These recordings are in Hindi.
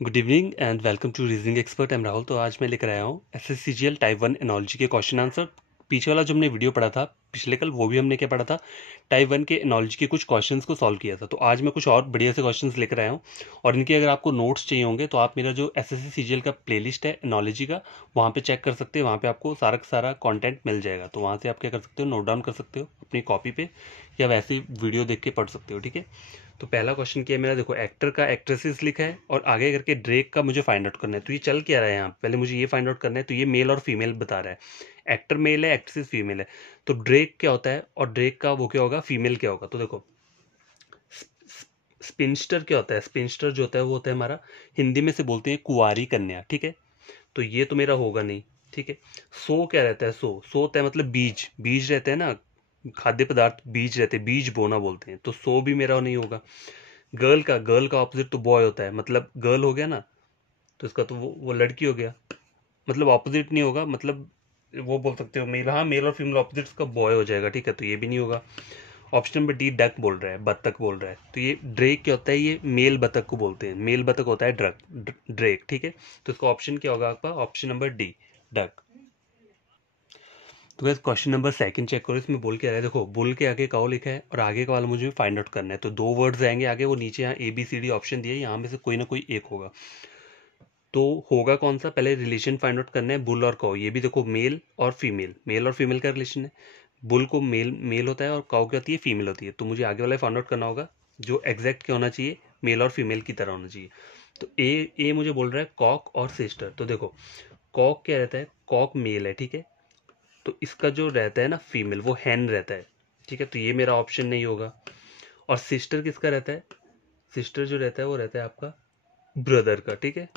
Good evening and welcome to reasoning expert. Am Rahul. तो आज मैं लेकर आया हूँ एसएससीजीएल टाइप 1 एनोलॉजी के क्वेश्चन आंसर। पीछे वाला जो हमने वीडियो पढ़ा था पिछले कल, वो भी हमने क्या पढ़ा था, टाइप 1 के एनोलॉजी के कुछ क्वेश्चंस को सॉल्व किया था। तो आज मैं कुछ और बढ़िया से क्वेश्चंस लेकर आया हूँ, और इनके अगर आपको नोट्स चाहिए होंगे तो आप मेरा जो एसएससीजीएल का प्लेलिस्ट है एनोलॉजी का, वहाँ पे चेक कर सकते हैं। वहाँ पे आपको सारा का सारा कंटेंट मिल जाएगा। तो वहाँ से आप क्या कर सकते हो, नोट डाउन कर सकते हो अपनी कॉपी पे, या वैसे ही वीडियो देख के पढ़ सकते हो। ठीक है। तो पहला क्वेश्चन क्या है मेरा, देखो एक्टर का एक्ट्रेसेस लिखा है और आगे करके ड्रेक का मुझे फाइंड आउट करना है। तो ये चल क्या रहा है यहाँ, पहले मुझे ये फाइंड आउट करना है। तो ये मेल और फीमेल बता रहा है, एक्टर मेल है, एक्ट्रेसेस फीमेल है। तो ड्रेक क्या होता है और ड्रेक का वो क्या होगा, फीमेल क्या होगा। तो देखो स्पिंस्टर क्या होता है, स्पिंस्टर जो होता है वो होता है हमारा, हिंदी में से बोलते हैं कुंवारी कन्या। ठीक है। तो ये तो मेरा होगा नहीं। ठीक है। सो क्या रहता है, सो होता है मतलब बीज, बीज रहते हैं ना, खाद्य पदार्थ बीज रहते हैं, बीज बोना बोलते हैं। तो सो भी मेरा नहीं होगा। गर्ल का ऑपोजिट तो बॉय होता है, मतलब गर्ल हो गया ना, तो इसका तो वो लड़की हो गया। मतलब ऑपोजिट नहीं होगा, मतलब वो बोल सकते हो मेल, हाँ मेल और फीमेल ऑपोजिट का बॉय हो जाएगा। ठीक है। तो ये भी नहीं होगा। ऑप्शन नंबर डी डक बोल रहा है, बत्तख बोल रहा है। तो ये ड्रेक क्या होता है, ये मेल बत्तख को बोलते हैं, मेल बत्तख होता है ड्रेक। ठीक है। तो इसका ऑप्शन क्या होगा आपका, ऑप्शन नंबर डी डक। तो guess question number second check करो, इसमें बुल क्या है। देखो बुल के आगे काउ लिखा है और आगे का वाला मुझे फाइंड आउट करना है। तो दो वर्ड्स आएंगे आगे, वो नीचे यहाँ A B C D option दिए, यहाँ में से कोई ना कोई एक होगा। तो होगा कौन सा, पहले रिलेशन फाइंड आउट करना है बुल और काउ। ये भी देखो मेल और फीमेल, मेल और फीमेल का रिलेशन है। बुल को मेल मेल होता है और काउ क्या होती है, फीमेल होती है। तो मुझे आगे वाला फाइंड आउट करना होगा जो एग्जैक्ट क्या होना चाहिए, मेल और फीमेल की तरह होना चाहिए। तो ए मुझे बोल रहा है कॉक और सिस्टर। तो देखो कॉक क्या रहता है, कॉक मेल है। ठीक है। तो इसका जो रहता है ना फीमेल, वो हैन रहता है। ठीक है। तो ये मेरा ऑप्शन नहीं होगा। और सिस्टर किसका रहता है, सिस्टर जो रहता है वो रहता है आपका ब्रदर का। ठीक है।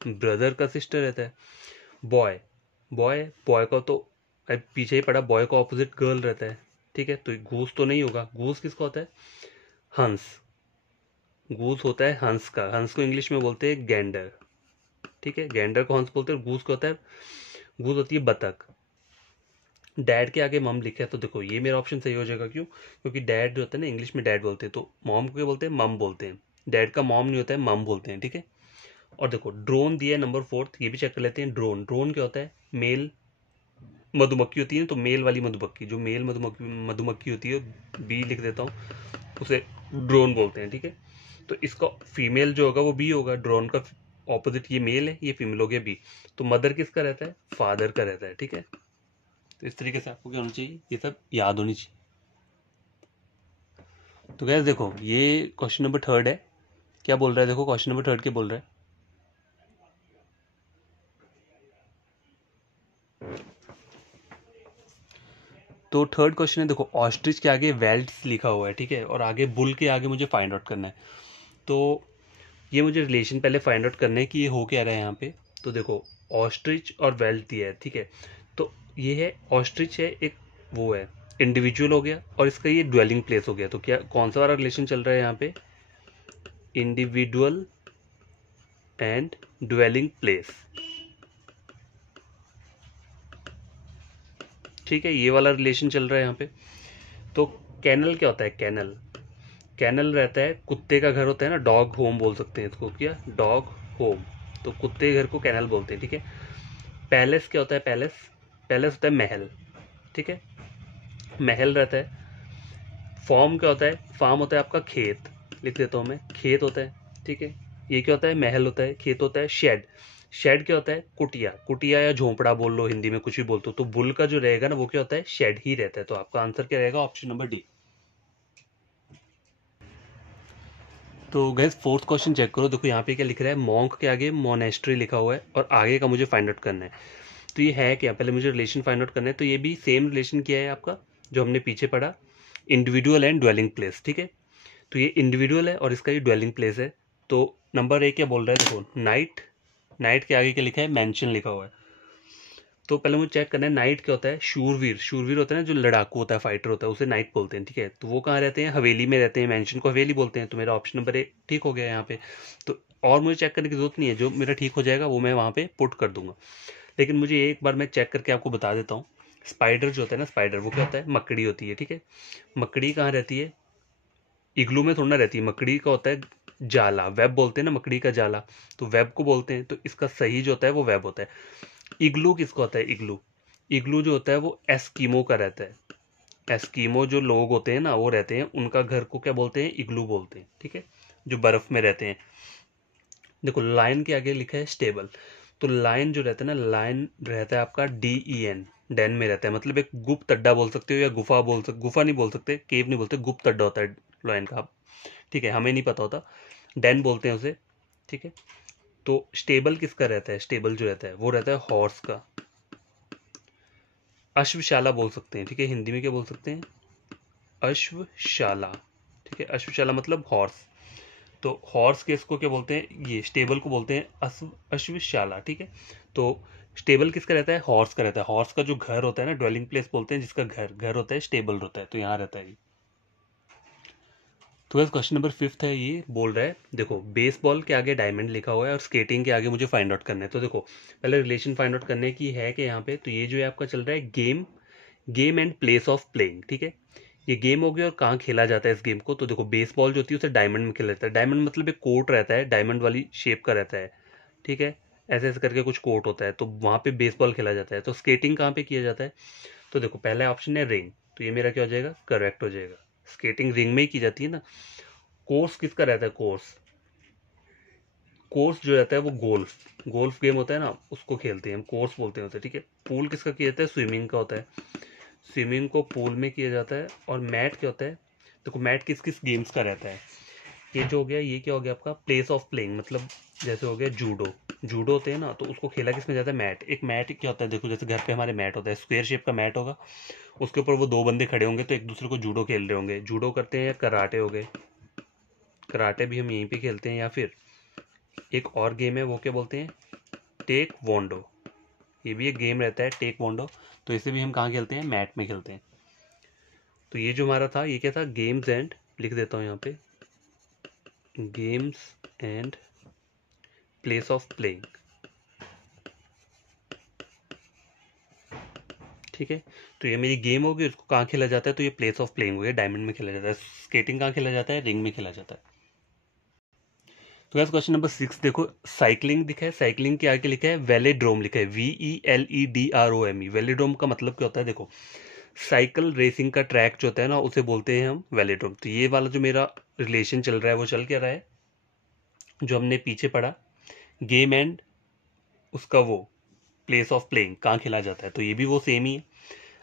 ब्रदर का सिस्टर रहता है। बॉय बॉय बॉय का तो पीछे ही पड़ा, बॉय का ऑपोजिट गर्ल रहता है। ठीक है। तो गूस तो नहीं होगा। गूस किसका होता है, हंस। गूस होता है हंस का, हंस को इंग्लिश में बोलते हैं गैंडर। ठीक है। गैंडर को हंस बोलते हैं। गूस को होता है, गूस होती है बतख। डैड के आगे मम लिखा है, तो देखो ये मेरा ऑप्शन सही हो जाएगा। क्यों, क्योंकि डैड जो होता है ना, इंग्लिश में डैड बोलते हैं, तो मॉम को क्या बोलते हैं, मम बोलते हैं। डैड का मॉम नहीं होता है, मम बोलते हैं। ठीक है। और देखो ड्रोन दिया है नंबर फोर्थ, ये भी चेक कर लेते हैं। ड्रोन, ड्रोन क्या होता है, मेल मधुमक्खी होती है। तो मेल वाली मधुमक्खी, जो मेल मधुमक्खी मधुमक्खी होती है, बी लिख देता हूँ, उसे ड्रोन बोलते हैं। ठीक है। तो इसका फीमेल जो होगा वो बी होगा। ड्रोन का ऑपोजिट ये मेल है, ये फीमेल हो गया बी। तो मदर किसका रहता है, फादर का रहता है। ठीक है। तो इस तरीके से आपको क्या होना चाहिए, ये सब याद होनी चाहिए। तो गैस देखो ये क्वेश्चन नंबर थर्ड है, क्या बोल रहा है, देखो क्वेश्चन नंबर थर्ड क्या बोल रहा है। तो थर्ड क्वेश्चन है, देखो ऑस्ट्रिच के आगे वेल्ट्स लिखा हुआ है। ठीक है। और आगे बुल के आगे मुझे फाइंड आउट करना है। तो ये मुझे रिलेशन पहले फाइंड आउट करना है कि ये हो क्या रहा है यहाँ पे। तो देखो ऑस्ट्रिच और वेल्ट दिया है। ठीक है। तो ये है ऑस्ट्रिच है, एक वो है इंडिविजुअल हो गया, और इसका ये ड्वेलिंग प्लेस हो गया। तो क्या कौन सा वाला रिलेशन चल रहा है यहाँ पे, इंडिविजुअल एंड ड्वेलिंग प्लेस। ठीक है। ये वाला रिलेशन चल रहा है यहाँ पे। तो कैनल क्या होता है, कैनल, कैनल रहता है कुत्ते का घर होता है ना, डॉग होम बोल सकते हैं इसको, क्या डॉग होम। तो कुत्ते के घर को कैनल बोलते हैं। ठीक है। पैलेस क्या होता है, पैलेस, पैलेस होता है महल। ठीक है। महल रहता है। फॉर्म क्या होता है, फार्म होता है आपका खेत, लिख देता हूँ मैं, खेत होता है। ठीक है। ये क्या होता है, महल होता है, खेत होता है। शेड, शेड क्या होता है, कुटिया, कुटिया या झोंपड़ा बोल लो, हिंदी में कुछ भी बोलते हो। तो बुल का जो रहेगा ना वो क्या होता है, शेड ही रहता है। तो आपका आंसर क्या रहेगा, ऑप्शन नंबर डी। तो गैस फोर्थ क्वेश्चन चेक करो, देखो यहाँ पे क्या लिख रहा है, मॉन्क के आगे मोनेस्ट्री लिखा हुआ है और आगे का मुझे फाइंड आउट करना है। तो ये है क्या, पहले मुझे रिलेशन फाइंड आउट करना है। तो ये भी सेम रिलेशन किया है आपका जो हमने पीछे पढ़ा, इंडिविजुअल एंड ड्वेलिंग प्लेस। ठीक है। तो ये इंडिविजुअल है और इसका ये ड्वेलिंग प्लेस है। तो नंबर एक क्या बोल रहा है, देखो नाइट, नाइट के आगे क्या लिखा है, मैंशन लिखा हुआ है। तो पहले मुझे चेक करना है नाइट क्या होता है, शूरवीर, शूरवीर होता है ना जो लड़ाकू होता है, फाइटर होता है, उसे नाइट बोलते हैं। ठीक है। तो वो कहाँ रहते हैं, हवेली में रहते हैं, मैंशन को हवेली बोलते हैं। तो मेरा ऑप्शन नंबर एक ठीक हो गया यहाँ पे। तो और मुझे चेक करने की जरूरत नहीं है, जो मेरा ठीक हो जाएगा वो मैं वहाँ पे पुट कर दूंगा। लेकिन मुझे एक बार मैं चेक करके आपको बता देता हूँ। स्पाइडर जो होता है ना, स्पाइडर वो क्या होता है, मकड़ी होती है। ठीक है। मकड़ी कहाँ रहती है, इग्लू में थोड़ा ना रहती है। मकड़ी का होता है जाला, वेब बोलते हैं ना, मकड़ी का जाला, तो वेब को बोलते हैं, तो इसका सही जो होता है वो वेब होता है। इग्लू किसका होता है? इग्लू, इग्लू जो होता है वो एस्कीमो का रहता है। एस्कीमो जो लोग होते हैं ना, वो रहते हैं, उनका घर को क्या बोलते हैं? इग्लू बोलते हैं, ठीक है, जो बर्फ में रहते हैं। देखो लायन के आगे लिखा है स्टेबल, तो लायन जो रहता है ना, लायन रहता है आपका DEN, डेन में रहता है, मतलब एक गुप्त अड्डा बोल सकते हो, या गुफा बोल सकते, गुफा नहीं बोल सकते, केव नहीं बोलते, गुप्त अड्डा होता है लायन का, ठीक है, हमें नहीं पता होता, डेन बोलते हैं उसे, ठीक है। तो स्टेबल किसका रहता है? स्टेबल जो रहता है वो रहता है हॉर्स का। अश्वशाला बोल सकते हैं, ठीक है, हिंदी में क्या बोल सकते हैं? अश्वशाला, ठीक है, अश्वशाला मतलब हॉर्स। तो हॉर्स के इसको क्या बोलते हैं? ये स्टेबल को बोलते हैं अश्वशाला, ठीक है। तो स्टेबल किसका रहता है? हॉर्स का रहता है। हॉर्स का जो घर होता है ना, ड्वेलिंग प्लेस बोलते हैं, जिसका घर घर होता है, स्टेबल होता है, तो यहाँ रहता है ये। तो क्वेश्चन नंबर 5 है, ये बोल रहा है, देखो बेसबॉल के आगे डायमंड लिखा हुआ है और स्केटिंग के आगे मुझे फाइंड आउट करना है। तो देखो पहले रिलेशन फाइंड आउट करने की है कि यहाँ पे, तो ये जो है आपका चल रहा है game, game and place of playing, ठीक है। ये गेम हो गया और कहाँ खेला जाता है इस गेम को, तो देखो बेसबॉल जो होती है उसे डायमंड में खेला जाता है। डायमंड मतलब एक कोर्ट रहता है, डायमंड वाली शेप का रहता है, ठीक है, ऐसे ऐसे करके कुछ कोर्ट होता है, तो वहाँ पे बेसबॉल खेला जाता है। तो स्केटिंग कहाँ पे किया जाता है? तो देखो पहला ऑप्शन है रिंग, तो ये मेरा क्या हो जाएगा? करेक्ट हो जाएगा, स्केटिंग रिंग में ही की जाती है ना। कोर्स किसका रहता है? कोर्स, कोर्स जो रहता है वो गोल्फ, गोल्फ गेम होता है ना, उसको खेलते हैं हम, कोर्स बोलते हैं उसे, ठीक है। पूल किसका किया जाता है? स्विमिंग का होता है, स्विमिंग को पूल में किया जाता है। और मैट क्या होता है? देखो मैट किस किस गेम्स का रहता है? ये जो हो गया, ये क्या हो गया आपका? प्लेस ऑफ प्लेइंग, मतलब जैसे हो गया जूडो, जूडो होते हैं ना, तो उसको खेला किसमें जाता है? मैट। एक मैट क्या होता है? देखो जैसे घर पे हमारे मैट होता है, स्क्वायर शेप का मैट होगा, उसके ऊपर वो दो बंदे खड़े होंगे, तो एक दूसरे को जूडो खेल रहे होंगे, जूडो करते हैं। या कराटे हो गए, कराटे भी हम यहीं पे खेलते हैं। या फिर एक और गेम है, वो क्या बोलते हैं? टेक वोंडो, ये भी एक गेम रहता है टेक वोंडो, तो इसे भी हम कहाँ खेलते हैं? मैट में खेलते हैं। तो ये जो हमारा था, ये क्या था? गेम्स एंड, लिख देता हूँ यहाँ पे, games and place of playing, ठीक है। तो ये मेरी गेम होगी, उसको कहाँ खेला जाता है? तो ये प्लेस ऑफ प्लेइंग हो गया, डायमंड में खेला जाता है। स्केटिंग कहाँ खेला जाता है? रिंग में खेला जाता है। तो गैस क्वेश्चन नंबर 6 देखो, साइकिलिंग दिखा है, साइकिलिंग के आगे लिखा है वेलेड्रोम, लिखा है VELEDROME। वेलेड्रोम का मतलब क्या होता है? देखो साइकिल रेसिंग का ट्रैक जो होता है ना, उसे बोलते हैं हम वेलेड्रोम। तो ये वाला जो मेरा रिलेशन चल रहा है, वो चल क्या रहा है जो हमने पीछे पढ़ा, गेम एंड उसका वो प्लेस ऑफ प्लेइंग, कहाँ खेला जाता है, तो ये भी वो सेम ही है।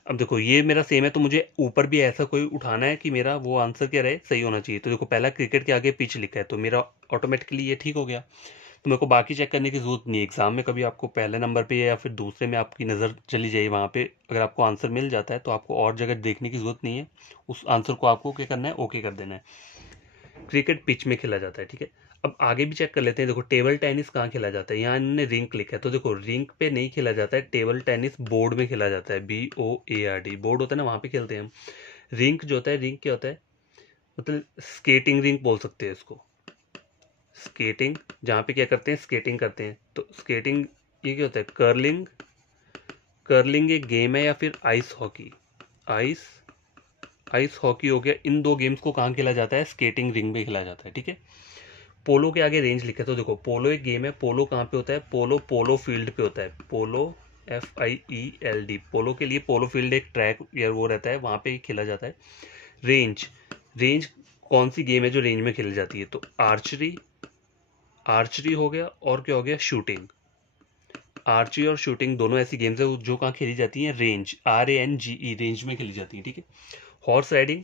अब देखो ये मेरा सेम है, तो मुझे ऊपर भी ऐसा कोई उठाना है कि मेरा वो आंसर क्या रहे? सही होना चाहिए। तो देखो पहला क्रिकेट के आगे पिच लिखा है, तो मेरा ऑटोमेटिकली ये ठीक हो गया, तो मेरे को बाकी चेक करने की जरूरत नहीं है। एग्जाम में कभी आपको पहले नंबर पे या फिर दूसरे में आपकी नज़र चली जाए, वहाँ पे अगर आपको आंसर मिल जाता है, तो आपको और जगह देखने की जरूरत नहीं है, उस आंसर को आपको क्या करना है? ओके कर देना है। क्रिकेट पिच में खेला जाता है, ठीक है। अब आगे भी चेक कर लेते हैं। देखो टेबल टेनिस कहाँ खेला जाता है? यहाँ इन्होंने रिंक लिखा है, तो देखो रिंक पे नहीं खेला जाता है, टेबल टेनिस बोर्ड में खेला जाता है, BOARD, बोर्ड होता है ना, वहाँ पे खेलते हैं हम। रिंक जो होता है, रिंक क्या होता है? मतलब स्केटिंग रिंक बोल सकते हैं इसको, स्केटिंग, जहाँ पे क्या करते हैं? स्केटिंग करते हैं। तो स्केटिंग, ये क्या होता है? कर्लिंग, कर्लिंग एक गेम है, या फिर ice hockey, ice ice hockey हो गया। इन दो गेम्स को कहाँ खेला जाता है? स्केटिंग रिंग में खेला जाता है, ठीक है। पोलो के आगे रेंज लिखा है, तो देखो पोलो एक गेम है, पोलो कहाँ पे होता है? पोलो पोलो फील्ड पे होता है, पोलो FIELD, पोलो के लिए पोलो फील्ड एक ट्रैक या वो रहता है, वहाँ पे ही खेला जाता है। रेंज, रेंज कौन सी गेम है जो रेंज में खेली जाती है? तो आर्चरी, आर्चरी हो गया, और क्या हो गया? शूटिंग। आर्चरी और शूटिंग दोनों ऐसी गेम्स है जो कहाँ खेली जाती हैं? रेंज, RANGE, रेंज में खेली जाती है, ठीक है। हॉर्स राइडिंग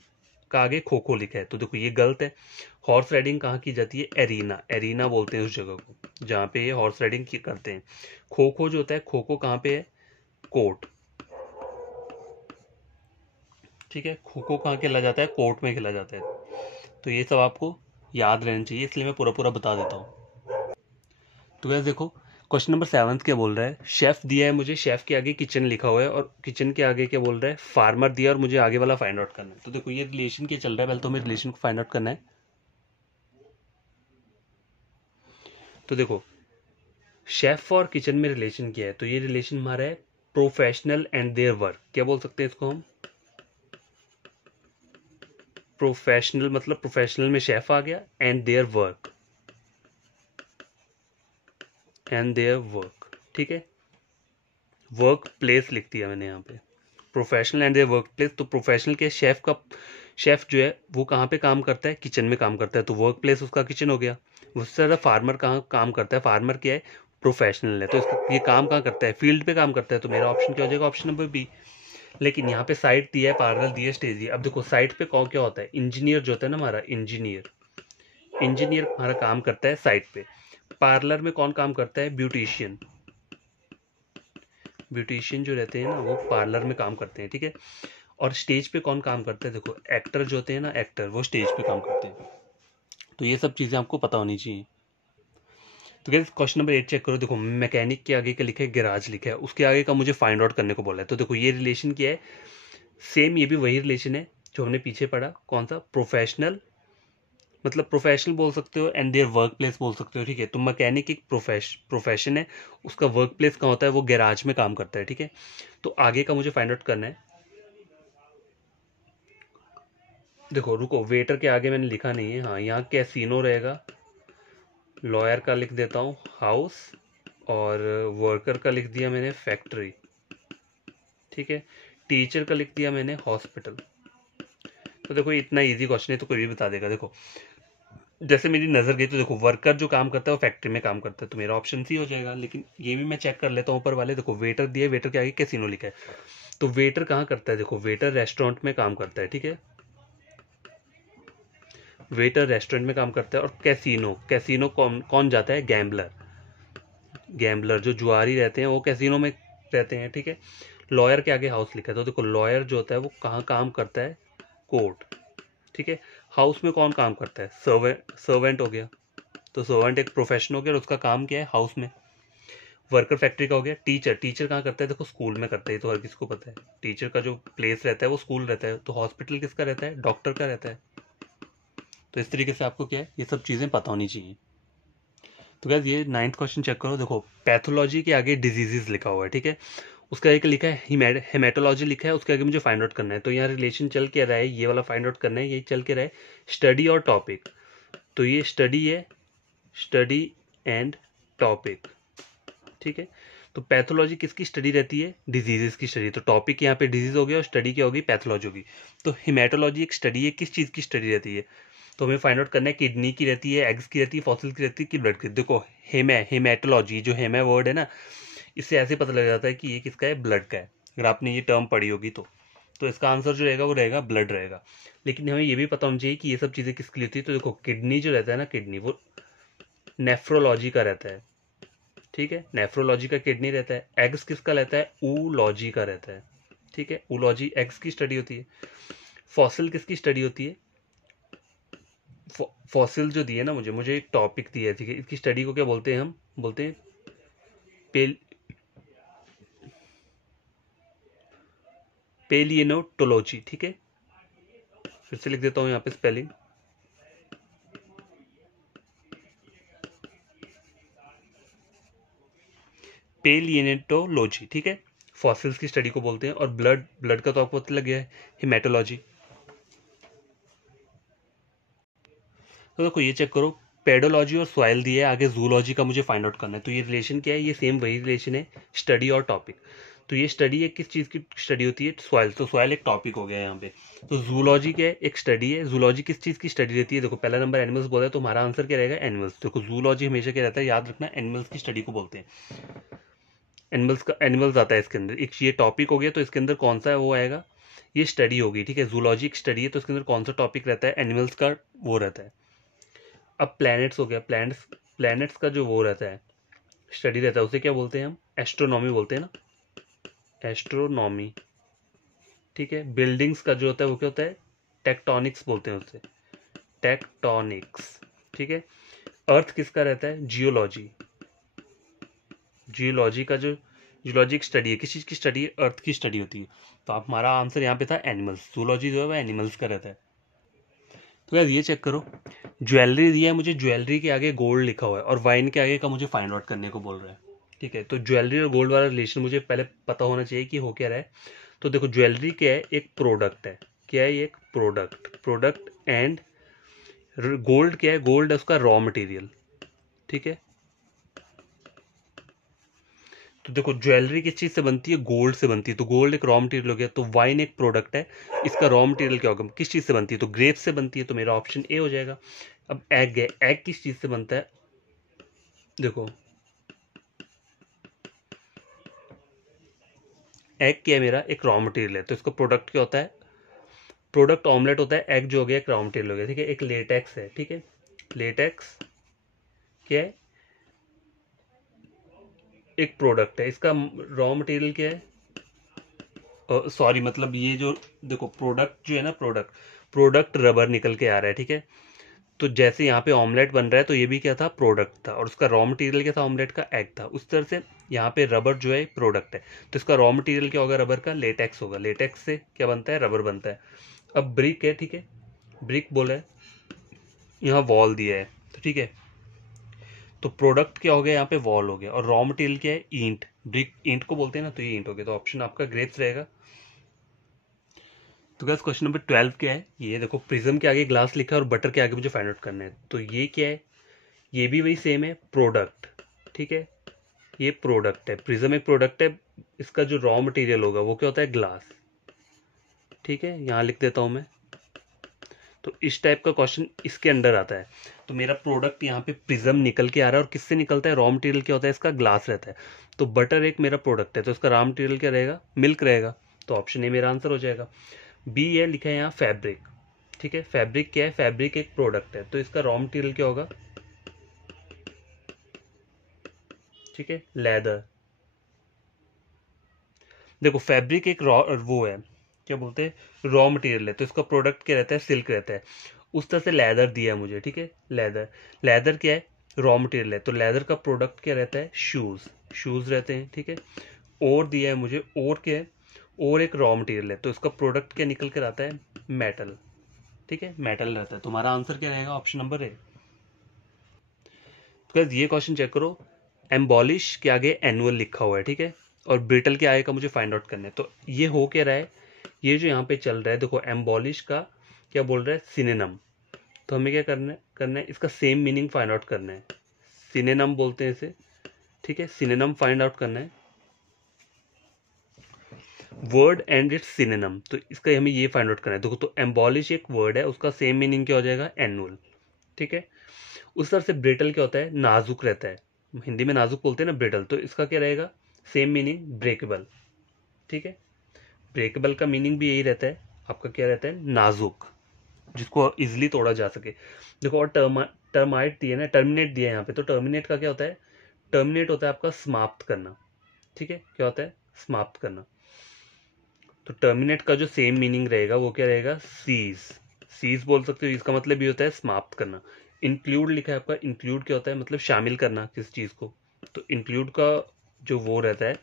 का आगे खो खो लिखा है, तो देखो ये गलत है। हॉर्स राइडिंग कहाँ की जाती है? एरीना, एरीना बोलते हैं उस जगह को जहाँ पे ये हॉर्स राइडिंग की करते हैं। खो खो जो होता है, खो खो कहाँ पे है? कोर्ट, ठीक है। खो खो कहाँ खेला जाता है? कोर्ट में खेला जाता है। तो ये सब आपको याद रहना चाहिए, इसलिए मैं पूरा पूरा बता देता हूँ। तो वैसे देखो क्वेश्चन नंबर 7 क्या बोल रहा है? शेफ दिया है मुझे, शेफ के आगे किचन लिखा हुआ है, और किचन के आगे क्या बोल रहा है? फार्मर दिया, और मुझे आगे वाला फाइंड आउट करना है। तो देखो ये रिलेशन क्या चल रहा है, पहले तो हमें रिलेशन को फाइंड आउट करना है। तो देखो शेफ और किचन में रिलेशन क्या है, तो ये रिलेशन हमारा है प्रोफेशनल एंड देयर वर्क। क्या बोल सकते हैं इसको हम? प्रोफेशनल मतलब प्रोफेशनल में शेफ आ गया, and their work, and their work, ठीक है, वर्क प्लेस लिख दिया मैंने यहाँ पे, professional and their work place. तो प्रोफेशनल के शेफ जो है वो कहाँ पे काम करता है, किचन में काम करता है, तो वर्क प्लेस उसका किचन हो गया। उससे ज़्यादा फार्मर कहाँ काम करता है, फार्मर क्या है, प्रोफेशनल है, तो ये काम कहाँ करता है, फील्ड पे काम करता है, तो मेरा ऑप्शन क्या हो जाएगा, ऑप्शन नंबर बी। लेकिन यहाँ पे साइट दिया है, पार्लर दिया है, स्टेज दिया। अब देखो साइट पे कौन क्या होता है, इंजीनियर जो होता है ना हमारा, इंजीनियर हमारा काम करता है साइट पे। पार्लर में कौन काम करता है, ब्यूटिशियन, ब्यूटिशियन जो रहते हैं ना वो पार्लर में काम करते हैं, ठीक है। और स्टेज पे कौन काम करता है, देखो एक्टर जो होते हैं ना, एक्टर वो स्टेज पे काम करते हैं। तो ये सब चीज़ें आपको पता होनी चाहिए। तो गाइस क्वेश्चन नंबर 8 चेक करो। देखो मैकेनिक के आगे का लिखा है गैराज लिखा है, उसके आगे का मुझे फाइंड आउट करने को बोला है। तो देखो ये रिलेशन क्या है, सेम ये भी वही रिलेशन है जो हमने पीछे पढ़ा, कौन सा, प्रोफेशनल, मतलब प्रोफेशनल बोल सकते हो एंड देयर वर्क प्लेस बोल सकते हो, ठीक है। तो मैकेनिक एक प्रोफेशन है, उसका वर्क प्लेस कहाँ होता है, वो गैराज में काम करता है, ठीक है। तो आगे का मुझे फाइंड आउट करना है। देखो रुको, वेटर के आगे मैंने लिखा नहीं है, हाँ यहाँ कैसीनो रहेगा, लॉयर का लिख देता हूँ हाउस, और वर्कर का लिख दिया मैंने फैक्ट्री, ठीक है। टीचर का लिख दिया मैंने हॉस्पिटल। तो देखो इतना इजी क्वेश्चन है तो कोई भी बता देगा। देखो जैसे मेरी नज़र गई तो देखो वर्कर जो काम करता है वो फैक्ट्री में काम करता है, तो मेरा ऑप्शन सी हो जाएगा। लेकिन ये भी मैं चेक कर लेता हूँ ऊपर वाले, देखो वेटर दिया, वेटर के आगे कैसीनो लिखा है, तो वेटर कहाँ करता है, देखो वेटर रेस्टोरेंट में काम करता है, ठीक है, वेटर रेस्टोरेंट में काम करता है। और कैसीनो, कैसीनो कौन कौन जाता है, गैम्बलर, गैम्बलर जो जुआरी रहते हैं वो कैसीनो में रहते हैं, ठीक है। लॉयर के आगे हाउस लिखा है, तो देखो लॉयर जो होता है वो कहाँ काम करता है, कोर्ट, ठीक है। हाउस में कौन काम करता है, सर्वेंट हो गया, तो सर्वेंट एक प्रोफेशन हो गया और उसका काम क्या है, हाउस में। वर्कर फैक्ट्री का हो गया। टीचर, टीचर कहाँ करता है, देखो स्कूल में करता है, तो हर किसी को पता है टीचर का जो प्लेस रहता है वो स्कूल रहता है। तो हॉस्पिटल किसका रहता है, डॉक्टर का रहता है। तो इस तरीके से आपको क्या है, ये सब चीज़ें पता होनी चाहिए। तो गैस ये 9th क्वेश्चन चेक करो। देखो पैथोलॉजी के आगे डिजीजेस लिखा हुआ है, ठीक है, उसका एक लिखा है हेमेटोलॉजी लिखा है, उसके आगे मुझे फाइंड आउट करना है। तो यहाँ रिलेशन चल के रहा है, ये वाला फाइंड आउट करना है, ये चल के रहा है स्टडी और टॉपिक। तो ये स्टडी है, स्टडी एंड टॉपिक, ठीक है। तो पैथोलॉजी किसकी स्टडी रहती है, डिजीजेस की स्टडी। तो टॉपिक यहाँ पे डिजीज हो गया और स्टडी क्या होगी, पैथोलॉजी होगी। तो हिमेटोलॉजी एक स्टडी है, किस चीज़ की स्टडी रहती है, तो हमें फाइंड आउट करना है किडनी की रहती है, एग्स की रहती है, फॉसिल की रहती है, कि ब्लड की। देखो हेमेटोलॉजी जो हेमे वर्ड है ना, इससे ऐसे पता लग जाता है कि ये किसका है, ब्लड का है, अगर आपने ये टर्म पढ़ी होगी तो इसका आंसर जो रहेगा वो रहेगा ब्लड रहेगा। लेकिन हमें ये भी पता होना चाहिए कि ये सब चीज़ें किसके लिए होती है। तो देखो किडनी जो रहता है ना, किडनी वो नेफ्रोलॉजी का रहता है, ठीक है, नेफ्रोलॉजी का किडनी रहता है। एग्स किसका रहता है, ऊलॉजी का रहता है, ठीक है, ऊलॉजी एग्स की स्टडी होती है। फॉसिल किसकी स्टडी होती है, फॉसिल जो दिए ना, मुझे एक टॉपिक दिया है, ठीक है, इसकी स्टडी को क्या बोलते हैं, हम बोलते हैं पेल पेलियोटोलॉजी, ठीक है। फिर से लिख देता हूं यहाँ पे स्पेलिंग, पेलियोटोलॉजी, ठीक है, फॉसिल्स की स्टडी को बोलते हैं। और ब्लड, ब्लड का तो आपको पता लग गया है, हिमेटोलॉजी। तो देखो ये चेक करो, पेडोलॉजी और सॉइल दिया है, आगे जूलॉजी का मुझे फाइंड आउट करना है। तो ये रिलेशन क्या है, ये सेम वही रिलेशन है, स्टडी और टॉपिक। तो ये स्टडी है, किस चीज़ की स्टडी होती है, सॉइल, तो सॉइल एक टॉपिक हो गया यहाँ पे। तो जूलॉजी क्या है, एक स्टडी है। जूलॉजी किस चीज़ की स्टडी रहती है, देखो पहला नंबर एनिमल्स बोला है, तो हमारा आंसर क्या रहेगा, एनिमल्स। देखो जूलॉजी हमेशा क्या रहता है, याद रखना, एनिमल्स की स्टडी को बोलते हैं। एनिमल्स का एनिमल्स आता है इसके अंदर, एक ये टॉपिक हो गया, तो इसके अंदर कौन सा है वो आएगा, ये स्टडी होगी, ठीक है। जूलॉजी एक स्टडी है, तो इसके अंदर कौन सा टॉपिक रहता है, एनिमल्स का वो रहता है। अब प्लैनेट्स हो गया, प्लैनेट्स, प्लैनेट्स का जो वो रहता है, स्टडी रहता है, उसे क्या बोलते हैं हम, एस्ट्रोनॉमी बोलते हैं ना, एस्ट्रोनॉमी, ठीक है। बिल्डिंग्स का जो होता है वो क्या होता है, टेक्टोनिक्स बोलते हैं उसे, टेक्टोनिक्स, ठीक है। अर्थ किसका रहता है, जियोलॉजी, जियोलॉजी का जो जियोलॉजी की स्टडी है, किस चीज़ की स्टडी है, अर्थ की स्टडी होती है। तो आप, हमारा आंसर यहाँ पे था एनिमल्स, जूलॉजी जो है वो एनिमल्स का रहता है। तो यार ये चेक करो, ज्वेलरी दिया है मुझे, ज्वेलरी के आगे गोल्ड लिखा हुआ है और वाइन के आगे का मुझे फाइंड आउट करने को बोल रहा है, ठीक है। तो ज्वेलरी और गोल्ड वाला रिलेशन मुझे पहले पता होना चाहिए कि हो क्या रहा है। तो देखो ज्वेलरी क्या है, एक प्रोडक्ट है, क्या है ये, एक प्रोडक्ट, प्रोडक्ट एंड गोल्ड क्या है, गोल्ड है उसका रॉ मटेरियल, ठीक है। तो देखो ज्वेलरी किस चीज से बनती है, गोल्ड से बनती है, तो गोल्ड एक रॉ मटेरियल हो गया, तो वाइन एक प्रोडक्ट है, इसका रॉ मटेरियल क्या होगा, किस चीज से बनती है, तो ग्रेप से बनती है, तो मेरा ऑप्शन ए हो जाएगा। अब एग है, एग किस चीज से बनता है, देखो एग क्या है, मेरा एक रॉ मटेरियल है, तो इसका प्रोडक्ट क्या होता है, प्रोडक्ट ऑमलेट होता है, एग जो हो गया एक रॉ मटेरियल हो गया, ठीक है। एक लेटेक्स है, ठीक है, लेटेक्स क्या है, एक प्रोडक्ट है, इसका रॉ मटेरियल क्या है, सॉरी मतलब ये जो देखो प्रोडक्ट जो है ना, प्रोडक्ट रबर निकल के आ रहा है, ठीक है। तो जैसे यहाँ पे ऑमलेट बन रहा है, तो ये भी क्या था, प्रोडक्ट था, और उसका रॉ मटेरियल क्या था, ऑमलेट का एग था। उस तरह से यहाँ पे रबर जो है प्रोडक्ट है, तो इसका रॉ मटेरियल क्या होगा, रबर का लेटेक्स होगा, लेटेक्स से क्या बनता है, रबर बनता है। अब ब्रिक है, ठीक है, ब्रिक बोला है, यहाँ वॉल दिया है, तो ठीक है, तो प्रोडक्ट क्या हो गया, यहाँ पे वॉल हो गया, और रॉ मटेरियल क्या है, ईंट, ब्रिक ईंट को बोलते हैं ना, तो ये ईंट हो गया, तो ऑप्शन आपका ग्रेप्स रहेगा। तो गैस क्वेश्चन नंबर 12 क्या है, ये देखो प्रिज्म के आगे ग्लास लिखा है और बटर के आगे मुझे फाइंड आउट करना है, तो ये क्या है, ये भी वही सेम है, प्रोडक्ट, ठीक है, ये प्रोडक्ट है, प्रिज्म एक प्रोडक्ट है, इसका जो रॉ मटेरियल होगा वो क्या होता है, ग्लास, ठीक है, यहाँ लिख देता हूँ मैं। तो इस टाइप का क्वेश्चन इसके अंडर आता है, तो मेरा प्रोडक्ट यहाँ पे प्रिज्म निकल के आ रहा है, और किससे निकलता है, रॉ मटेरियल क्या होता है, इसका ग्लास रहता है। तो बटर एक मेरा प्रोडक्ट है, तो इसका रॉ मटेरियल क्या रहेगा, मिल्क रहेगा, तो ऑप्शन ए मेरा आंसर हो जाएगा। बी है लिखा है यहाँ फैब्रिक, ठीक है, फैब्रिक क्या है, फैब्रिक एक प्रोडक्ट है, तो इसका रॉ मटेरियल क्या होगा, ठीक है, लेदर। देखो फैब्रिक एक रॉ वो है, क्या बोलते हैं, रॉ मटेरियल है, तो इसका प्रोडक्ट क्या रहता है, सिल्क रहता है। उस तरह से लेदर दिया है मुझे, ठीक है, लेदर, लेदर क्या है, रॉ मटेरियल है, तो लेदर का प्रोडक्ट क्या रहता है, शूज, शूज रहते हैं, ठीक है। और दिया है मुझे, और क्या है, और एक रॉ मटेरियल है, तो इसका प्रोडक्ट क्या निकल कर आता है, मेटल, ठीक है, मेटल रहता है। तुम्हारा आंसर क्या रहेगा, ऑप्शन नंबर ए। तो ये क्वेश्चन चेक करो, एम्बॉलिश के आगे एनुअल लिखा हुआ है, ठीक है, और ब्रिटल के आगे का मुझे फाइंड आउट करना है, तो ये हो क्या रहा है, ये जो यहाँ पे चल रहा है, देखो एम्बॉलिश का क्या बोल रहा है, सिनेनम, तो हमें क्या करना है, इसका सेम मीनिंग फाइंड आउट करना है, सिनेनम बोलते हैं इसे, ठीक है, सिनेनम फाइंड आउट करना है, वर्ड एंड इट्स सिनेनम, तो इसका हमें ये फाइंड आउट करना है। देखो तो एम्बॉलिश एक वर्ड है, उसका सेम मीनिंग क्या हो जाएगा, एनुअल, ठीक है। उस तरह से ब्रिटल क्या होता है, नाजुक रहता है, हिंदी में नाजुक बोलते हैं ना, ब्रिटल, तो इसका क्या रहेगा, सेम मीनिंग ब्रेकेबल, ठीक है, ब्रेकेबल का मीनिंग भी यही रहता है, आपका क्या रहता है, नाजुक, जिसको इजिली तोड़ा जा सके। देखो और टर्माइट दिया ना, टर्मिनेट दिया है यहाँ पे, तो टर्मिनेट का क्या होता है, टर्मिनेट होता है आपका समाप्त करना, ठीक है, क्या होता है, समाप्त करना। तो टर्मिनेट का जो सेम मीनिंग रहेगा वो क्या रहेगा, सीज, सीज बोल सकते हो, इसका मतलब ये होता है समाप्त करना। इंक्लूड लिखा है आपका, इंक्लूड क्या होता है, मतलब शामिल करना किस चीज को, तो इंक्लूड का जो वो रहता है,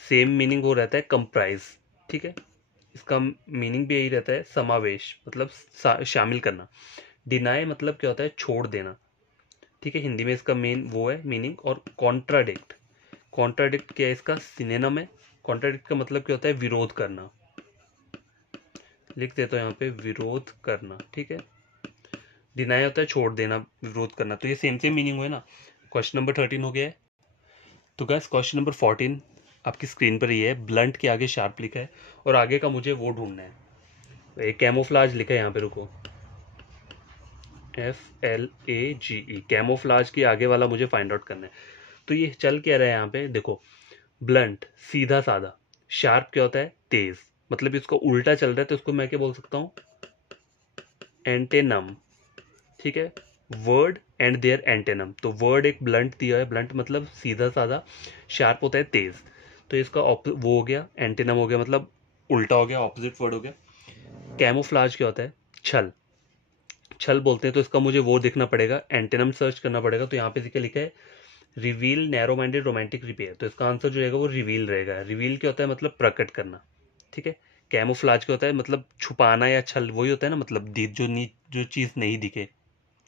सेम मीनिंग वो रहता है कंप्राइज, ठीक है, इसका मीनिंग भी यही रहता है, समावेश मतलब शामिल करना। डिनाई मतलब क्या होता है, छोड़ देना, ठीक है, हिंदी में इसका मेन वो है मीनिंग। और कॉन्ट्राडिक्ट, कॉन्ट्राडिक्ट क्या है, इसका सिनेनम है, कॉन्ट्राडिक्ट का मतलब क्या होता है, विरोध करना, लिख देता हूँ यहाँ पे, विरोध करना, ठीक है। डिनाई होता है छोड़ देना, विरोध करना, तो ये सेम सेम मीनिंग हुए ना। क्वेश्चन नंबर 13 हो गया है। तो गैस क्वेश्चन नंबर 14 आपकी स्क्रीन पर ही है, ब्लंट के आगे शार्प लिखा है, और आगे का मुझे वो ढूंढना है, एक कैमोफ्लाज लिखा है यहाँ पे, रुको, FLAGE, कैमोफ्लाज के आगे वाला मुझे फाइंड आउट करना है। तो ये चल क्या रहा है यहाँ पे, देखो ब्लंट सीधा साधा, शार्प क्या होता है, तेज, मतलब इसको उल्टा चल रहा है, तो इसको मैं क्या बोल सकता हूँ, एंटेनम, ठीक है, वर्ड एंड देयर एंटेनम, तो वर्ड एक ब्लंट दिया है, ब्लंट मतलब सीधा साधा, शार्प होता है तेज, तो इसका वो हो गया, एंटेनम हो गया, मतलब उल्टा हो गया, ऑपोजिट वर्ड हो गया। कैमोफ्लाज क्या होता है, छल, छल बोलते हैं, तो इसका मुझे वो देखना पड़ेगा, एंटेनम सर्च करना पड़ेगा, तो यहाँ पे लिखा है reveal narrow minded romantic repair, तो इसका आंसर जो रहेगा वो रिवील रहेगा। रिवील क्या होता है, मतलब प्रकट करना, ठीक है। कैमोफ्लाज क्या होता है, मतलब छुपाना या छल, वही होता है ना, मतलब जो चीज़ नहीं दिखे,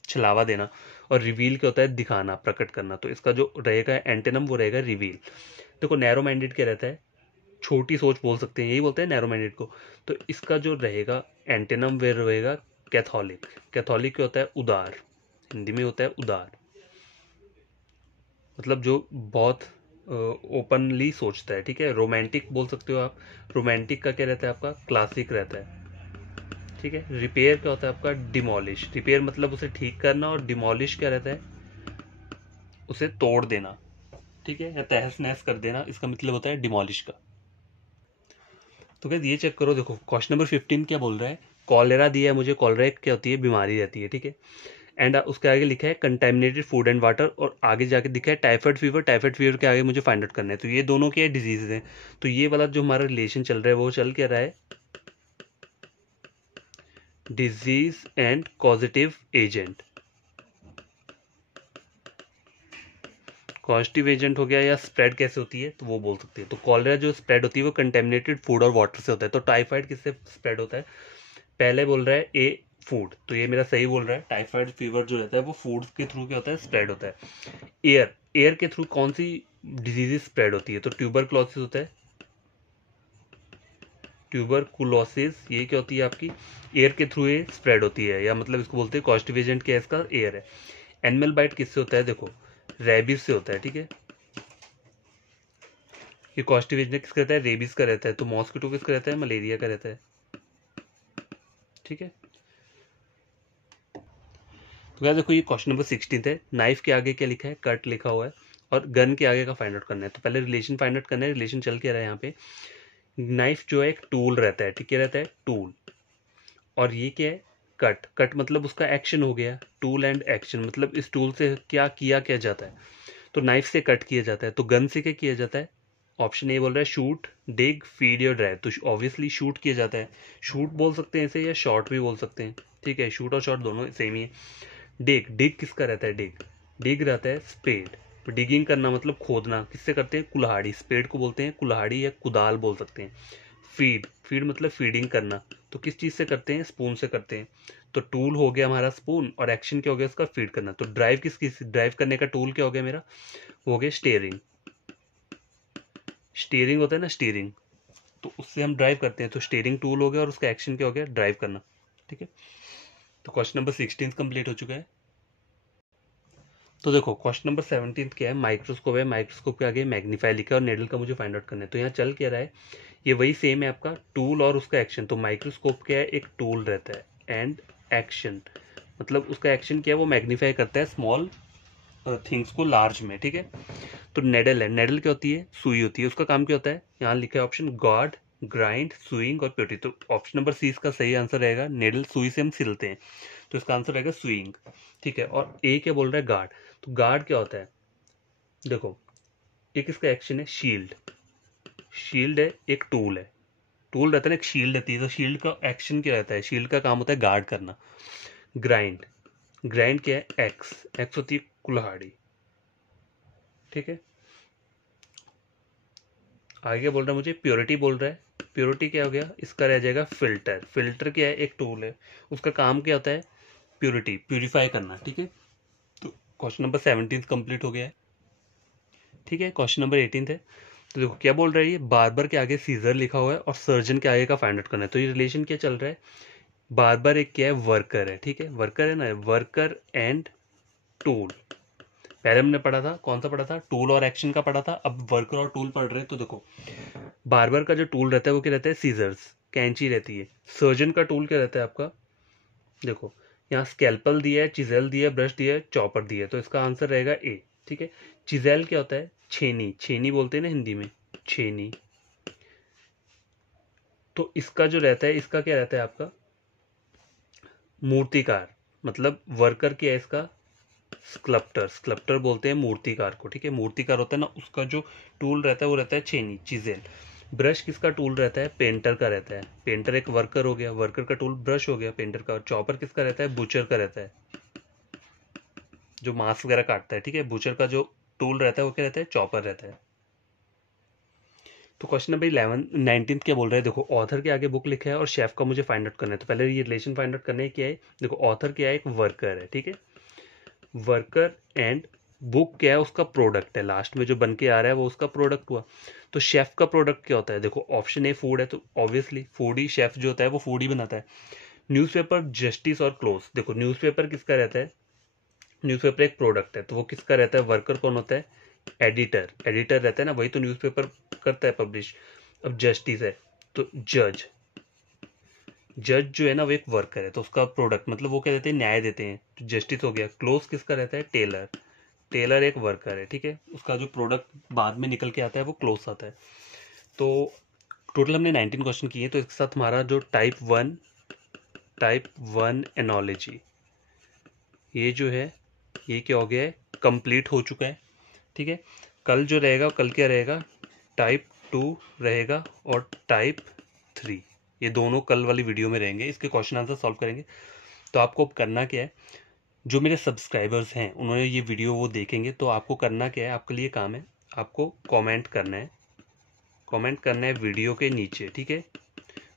छलावा देना। और रिवील क्या होता है, दिखाना, प्रकट करना, तो इसका जो रहेगा एंटेनम वो रहेगा रिवील। देखो नैरो माइंडेड क्या रहता है, छोटी सोच बोल सकते हैं, यही बोलते हैं नैरो माइंडेड को, तो इसका जो रहेगा एंटेनम वे रहेगा कैथोलिक, कैथोलिक क्या होता है, उदार, हिंदी में होता है उदार, मतलब जो बहुत ओपनली सोचता है, ठीक है। रोमांटिक बोल सकते हो आप, रोमांटिक का क्या रहता है आपका, क्लासिक रहता है, ठीक है। रिपेयर क्या होता है आपका, डिमोलिश। रिपेयर मतलब उसे ठीक करना, और डिमोलिश क्या रहता है, उसे तोड़ देना, ठीक है, या तहस नहस कर देना, इसका मतलब होता है डिमोलिश का। तो क्या ये चेक करो, देखो क्वेश्चन नंबर 15 क्या बोल रहा है, कॉलेरा दिया है मुझे, कॉलेरा एक क्या होती है, बीमारी रहती है, ठीक है। एंड उसके आगे लिखा है कंटेमिनेटेड फूड एंड वाटर, और आगे जाके दिखा है टाइफाइड फीवर। टाइफाइड फीवर के आगे मुझे फाइंड आउट करना है। तो ये दोनों क्या डिजीज हैं। तो ये वाला जो हमारा रिलेशन चल रहा है वो चल क्या रहा है, disease and causative agent. Causative agent हो गया, या स्प्रेड कैसे होती है तो वो बोल सकते हैं। तो कॉलेरा जो स्प्रेड होती है वो कंटेमिनेटेड फूड और वाटर से होता है। तो टाइफाइड किससे स्प्रेड होता है, पहले बोल रहा है ए फूड, तो ये मेरा सही बोल रहा है। टाइफाइड फीवर जो रहता है वो फूड के थ्रू क्या होता है, स्प्रेड होता है। एयर, एयर के थ्रू कौन सी डिजीजेस स्प्रेड होती है, तो ट्यूबरक्लोसिस होता है, ट्यूबरकुलोसिस। ये क्या होती है आपकी, एयर के थ्रू ये स्प्रेड होती है, या मतलब इसको बोलते हैं कॉजेटिव एजेंट क्या है इसका, एयर है। एनिमल बाइट किससे होता है, देखो रेबीज से होता है, ठीक है। ये कॉजेटिव एजेंट किसका रहता है, रेबीज का रहता है। तो मॉस्किटो किसका रहता है, मलेरिया का रहता है, ठीक है। तो क्या देखो, ये क्वेश्चन नंबर 16 है। नाइफ के आगे क्या लिखा है, कट लिखा हुआ है, और गन के आगे का फाइंड आउट करना है। तो पहले रिलेशन फाइंड आउट करना है। रिलेशन चल क्या रहा है यहाँ पे, नाइफ जो है एक टूल रहता है, ठीक है, रहता है टूल। और ये क्या है, कट। कट मतलब उसका एक्शन हो गया, टूल एंड एक्शन, मतलब इस टूल से क्या किया क्या जाता है। तो नाइफ से कट किया जाता है। तो गन से क्या किया जाता है, ऑप्शन ए बोल रहा है शूट, डिग, फीड या ड्राइव। तो ऑब्वियसली शूट किया जाता है। शूट बोल सकते हैं इसे, या शॉट भी बोल सकते हैं, ठीक है। शूट और शॉट दोनों सेम ही है। डिग, डिग किसका रहता है, डिग, डिग रहता है स्पेड। डिगिंग करना मतलब खोदना, किससे करते हैं, कुल्हाड़ी। स्पेड को बोलते हैं कुल्हाड़ी या कुदाल बोल सकते हैं। फीड, फीड मतलब फीडिंग करना, तो किस चीज से करते हैं, स्पून से करते हैं। तो टूल हो गया हमारा स्पून, और एक्शन क्या हो गया उसका, फीड करना। तो ड्राइव किस ड्राइव करने का टूल क्या हो गया मेरा, वो हो गया स्टीयरिंग। स्टीयरिंग होता है ना, स्टीयरिंग, तो उससे हम ड्राइव करते हैं। तो स्टीयरिंग टूल हो गया, और उसका एक्शन क्या हो गया, ड्राइव करना, ठीक है। तो क्वेश्चन नंबर 16 कंप्लीट हो चुका है। तो देखो क्वेश्चन नंबर 17 क्या है, माइक्रोस्कोप है। माइक्रोस्कोप के आगे मैग्नीफाई लिखा है, और नेडल का मुझे फाइंड आउट करना है। तो यहाँ चल क्या रहा है, ये वही सेम है आपका, टूल और उसका एक्शन। तो माइक्रोस्कोप क्या है, एक टूल रहता है, एंड एक्शन मतलब उसका एक्शन क्या है, वो मैग्नीफाई करता है स्मॉल थिंग्स को लार्ज में, ठीक है। तो नेडल है, नेडल क्या होती है, सुई होती है। उसका काम क्या होता है, यहाँ लिखा है ऑप्शन गॉड, ग्राइंड, सुइंग और प्योटी। तो ऑप्शन नंबर सी इसका सही आंसर रहेगा। नेडल सुई से हम सिलते हैं, तो इसका आंसर रहेगा सुइंग, ठीक है। और ए क्या बोल रहा है, गार्ड। तो गार्ड क्या होता है, देखो एक इसका एक्शन है शील्ड, शील्ड है, एक टूल है, टूल रहता है ना, एक शील्ड रहती है। तो शील्ड का एक्शन क्या रहता है, शील्ड का काम होता है गार्ड करना। ग्राइंड, ग्राइंड क्या है, एक्स, एक्स होती है कुल्हाड़ी, ठीक है। आगे बोल रहा है मुझे प्योरिटी बोल रहा है। प्योरिटी क्या हो गया, इसका रह जाएगा फिल्टर। फिल्टर क्या है, एक टूल है, उसका काम क्या होता है, प्योरिटी, प्यूरिफाई करना, ठीक है। तो क्वेश्चन नंबर 17 कंप्लीट हो गया है, ठीक है। क्वेश्चन नंबर 18 है। तो देखो क्या बोल रहा है, ये बार्बर के आगे सीजर लिखा हुआ है, और सर्जन के आगे का फाइंड आउट करना है। तो ये रिलेशन क्या चल रहा है, बार्बर एक क्या है, वर्कर है, ठीक है। वर्कर है ना, वर्कर एंड टूल। पहले हमने पढ़ा था, कौन सा पढ़ा था, टूल और एक्शन का पढ़ा था। अब वर्कर और टूल पढ़ रहे हैं। तो देखो बार्बर का जो टूल रहता है वो क्या रहता है, सीजर्स, कैंची रहती है। सर्जन का टूल क्या रहता है आपका, देखो यहाँ स्कैल्पल दिया है, चिजेल दिया है, ब्रश दिया है, चॉपर दिया है। तो इसका आंसर रहेगा ए, ठीक है। चिजेल क्या होता है, छेनी, छेनी बोलते हैं ना हिंदी में, छेनी। तो इसका जो रहता है, इसका क्या रहता है आपका, मूर्तिकार, मतलब वर्कर क्या है इसका, स्कल्प्टर, स्कल्प्टर बोलते हैं मूर्तिकार को, ठीक है। मूर्तिकार होता है ना, उसका जो टूल रहता है वो रहता है छेनी, चिजेल। ब्रश किसका टूल रहता है, पेंटर का रहता है। पेंटर एक वर्कर हो गया, वर्कर का टूल ब्रश हो गया पेंटर का। चॉपर किसका रहता है, बुचर का रहता है, जो मांस वगैरह काटता है, ठीक है। बुचर का जो टूल रहता है वो क्या रहता है, चॉपर रहता है। तो क्वेश्चन नंबर 11 19 क्या बोल रहा है, देखो ऑथर के आगे बुक लिखा है, और शेफ का मुझे फाइंड आउट करना है। तो पहले ये रिलेशन फाइंड आउट करना है, क्या है, देखो ऑथर क्या है, एक वर्कर है, ठीक है। वर्कर एंड बुक क्या है, उसका प्रोडक्ट है, लास्ट में जो बन के आ रहा है वो उसका प्रोडक्ट हुआ। तो शेफ का प्रोडक्ट क्या होता है, देखो ऑप्शन ए फूड है, तो ऑब्वियसली फूड ही, शेफ जो होता है वो फूड ही बनाता है। न्यूज़पेपर, जस्टिस और क्लोथ, देखो न्यूज़पेपर किसका रहता है, न्यूज़पेपर एक प्रोडक्ट है, तो वो किसका रहता है, वर्कर कौन होता है, एडिटर, एडिटर रहता है ना, वही तो न्यूज़पेपर करता है पब्लिश। अब जस्टिस है तो जज, जज जो है ना वो एक वर्कर है, तो उसका प्रोडक्ट मतलब वो क्या देते हैं, न्याय देते हैं, तो जस्टिस हो गया। क्लोज किसका रहता है, टेलर, टेलर एक वर्कर है, ठीक है, उसका जो प्रोडक्ट बाद में निकल के आता है वो क्लोज आता है। तो टोटल हमने 19 क्वेश्चन किए, तो इसके साथ हमारा जो टाइप वन एनोलॉजी ये जो है ये क्या हो गया है, कंप्लीट हो चुका है, ठीक है। कल जो रहेगा, कल क्या रहेगा, टाइप 2 रहेगा और टाइप 3, ये दोनों कल वाली वीडियो में रहेंगे, इसके क्वेश्चन आंसर सॉल्व करेंगे। तो आपको करना क्या है, जो मेरे सब्सक्राइबर्स हैं उन्होंने ये वीडियो वो देखेंगे, तो आपको करना क्या है, आपके लिए काम है, आपको कमेंट करना है, कमेंट करना है वीडियो के नीचे, ठीक है,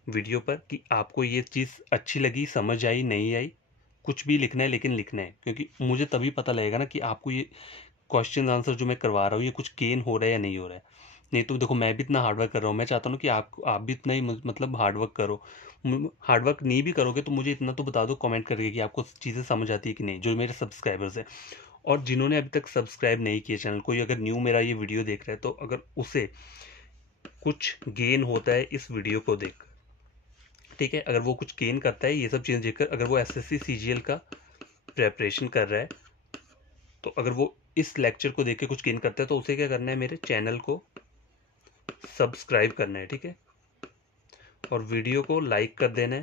वीडियो पर, कि आपको ये चीज़ अच्छी लगी, समझ आई, नहीं आई, कुछ भी लिखना है, लेकिन लिखना है, क्योंकि मुझे तभी पता लगेगा ना कि आपको ये क्वेश्चन आंसर जो मैं करवा रहा हूँ ये कुछ गेन हो रहा है या नहीं हो रहा है। नहीं तो देखो मैं भी इतना हार्डवर्क कर रहा हूँ, मैं चाहता हूँ कि आप भी इतना ही मतलब हार्डवर्क करो। हार्डवर्क नहीं भी करोगे तो मुझे इतना तो बता दो कमेंट करके कि आपको चीज़ें समझ आती है कि नहीं, जो मेरे सब्सक्राइबर्स हैं। और जिन्होंने अभी तक सब्सक्राइब नहीं किया चैनल, कोई अगर न्यू मेरा ये वीडियो देख रहा है, तो अगर उसे कुछ गेन होता है इस वीडियो को देख, ठीक है, अगर वो कुछ गेन करता है ये सब चीज़ें देखकर, अगर वो एसएससी सीजीएल का प्रेपरेशन कर रहा है, तो अगर वो इस लेक्चर को देख के कुछ गेन करता है, तो उसे क्या करना है, मेरे चैनल को सब्सक्राइब करना है, ठीक है, और वीडियो को लाइक कर देना है,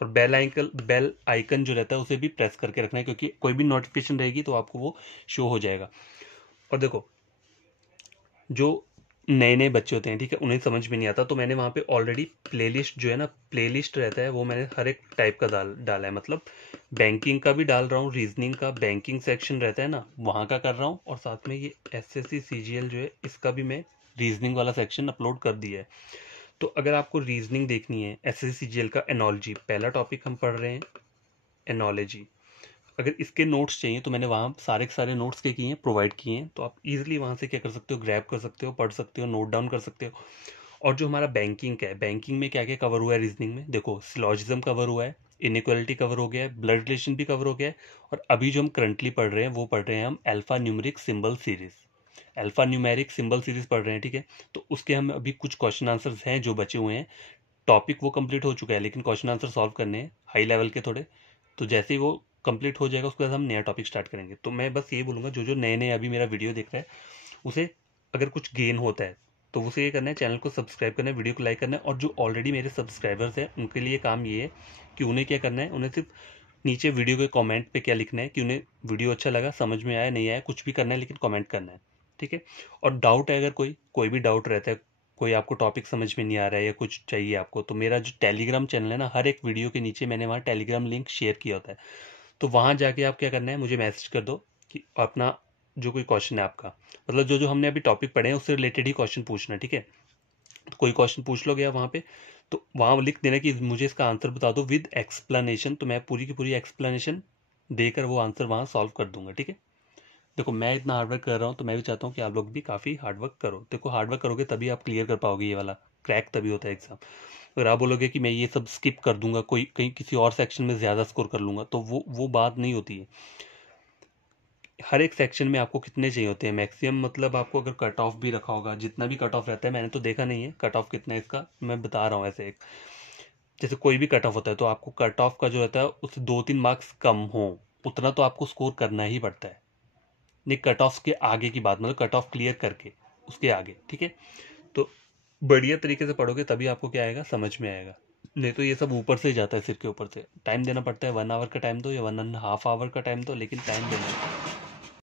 और बेल आइकन जो रहता है उसे भी प्रेस करके रखना है, क्योंकि कोई भी नोटिफिकेशन रहेगी तो आपको वो शो हो जाएगा। और देखो जो नए नए बच्चे होते हैं, ठीक है, उन्हें समझ में नहीं आता, तो मैंने वहाँ पे ऑलरेडी प्लेलिस्ट जो है ना, प्लेलिस्ट रहता है वो मैंने हर एक टाइप का डाला है, मतलब बैंकिंग का भी डाल रहा हूँ, रीजनिंग का बैंकिंग सेक्शन रहता है ना वहाँ का कर रहा हूँ, और साथ में ये एसएससी सीजीएल जो है इसका भी मैं रीजनिंग वाला सेक्शन अपलोड कर दिया है। तो अगर आपको रीजनिंग देखनी है, एसएससी सीजीएल का एनोलॉजी पहला टॉपिक हम पढ़ रहे हैं, एनोलॉजी, अगर इसके नोट्स चाहिए तो मैंने वहाँ सारे के सारे नोट्स क्या किए हैं, प्रोवाइड किए हैं, तो आप इजीली वहाँ से क्या कर सकते हो, ग्रैब कर सकते हो, पढ़ सकते हो, नोट डाउन कर सकते हो। और जो हमारा बैंकिंग का है, बैंकिंग में क्या क्या कवर हुआ है रीजनिंग में, देखो सिलॉजिज्म कवर हुआ है, इनइक्वालिटी कवर हो गया है, ब्लड रिलेशन भी कवर हो गया है, और अभी जो हम करंटली पढ़ रहे हैं वो पढ़ रहे हैं हम alpha numeric symbol series, alpha numeric symbol series पढ़ रहे हैं, ठीक है। तो उसके हम अभी कुछ क्वेश्चन आंसर्स हैं जो बचे हुए हैं, टॉपिक वो कंप्लीट हो चुका है, लेकिन क्वेश्चन आंसर सॉल्व करने हैं हाई लेवल के थोड़े। तो जैसे ही वो कंप्लीट हो जाएगा उसके बाद हम नया टॉपिक स्टार्ट करेंगे। तो मैं बस ये बोलूँगा, जो जो नए नए अभी मेरा वीडियो देख रहा है उसे अगर कुछ गेन होता है तो उसे ये करना है, चैनल को सब्सक्राइब करना है, वीडियो को लाइक करना है, और जो ऑलरेडी मेरे सब्सक्राइबर्स हैं उनके लिए काम ये है कि उन्हें क्या करना है, उन्हें सिर्फ नीचे वीडियो के कमेंट पे क्या लिखना है कि उन्हें वीडियो अच्छा लगा, समझ में आया, नहीं आया, कुछ भी करना है, लेकिन कमेंट करना है, ठीक है। और डाउट है, अगर कोई भी डाउट रहता है, कोई आपको टॉपिक समझ में नहीं आ रहा है या कुछ चाहिए आपको, तो मेरा जो टेलीग्राम चैनल है ना, हर एक वीडियो के नीचे मैंने वहाँ टेलीग्राम लिंक शेयर किया होता है, तो वहाँ जाके आप क्या करना है, मुझे मैसेज कर दो कि अपना जो कोई क्वेश्चन है आपका, मतलब जो जो हमने अभी टॉपिक पढ़े हैं उससे रिलेटेड ही क्वेश्चन पूछना है, ठीक है। तो कोई क्वेश्चन पूछ लोगे आप वहाँ पे, तो वहाँ लिख देना कि मुझे इसका आंसर बता दो विद एक्सप्लेनेशन, तो मैं पूरी की पूरी एक्सप्लेनेशन देकर वो आंसर वहाँ सॉल्व कर दूंगा, ठीक है। देखो मैं इतना हार्डवर्क कर रहा हूँ तो मैं भी चाहता हूँ कि आप लोग भी काफ़ी हार्डवर्क करो। देखो हार्डवर्क करोगे तभी आप क्लियर कर पाओगे, ये वाला क्रैक तभी होता है एग्जाम। अगर आप बोलोगे कि मैं ये सब स्किप कर दूंगा, कोई कहीं किसी और सेक्शन में ज़्यादा स्कोर कर लूँगा, तो वो बात नहीं होती है। हर एक सेक्शन में आपको कितने चाहिए होते हैं मैक्सिमम, मतलब आपको अगर कट ऑफ भी रखा होगा, जितना भी कट ऑफ रहता है, मैंने तो देखा नहीं है कट ऑफ कितना है इसका, मैं बता रहा हूँ ऐसे एक, जैसे कोई भी कट ऑफ होता है तो आपको कट ऑफ का जो रहता है उससे 2-3 मार्क्स कम हो, उतना तो आपको स्कोर करना ही पड़ता है। नहीं कट ऑफ के आगे की बात, मतलब कट ऑफ क्लियर करके उसके आगे, ठीक है। तो बढ़िया तरीके से पढ़ोगे तभी आपको क्या आएगा, समझ में आएगा, नहीं तो ये सब ऊपर से ही जाता है, सिर के ऊपर से। टाइम देना पड़ता है, 1 आवर का टाइम दो या 1.5 आवर का टाइम दो, लेकिन टाइम देना है।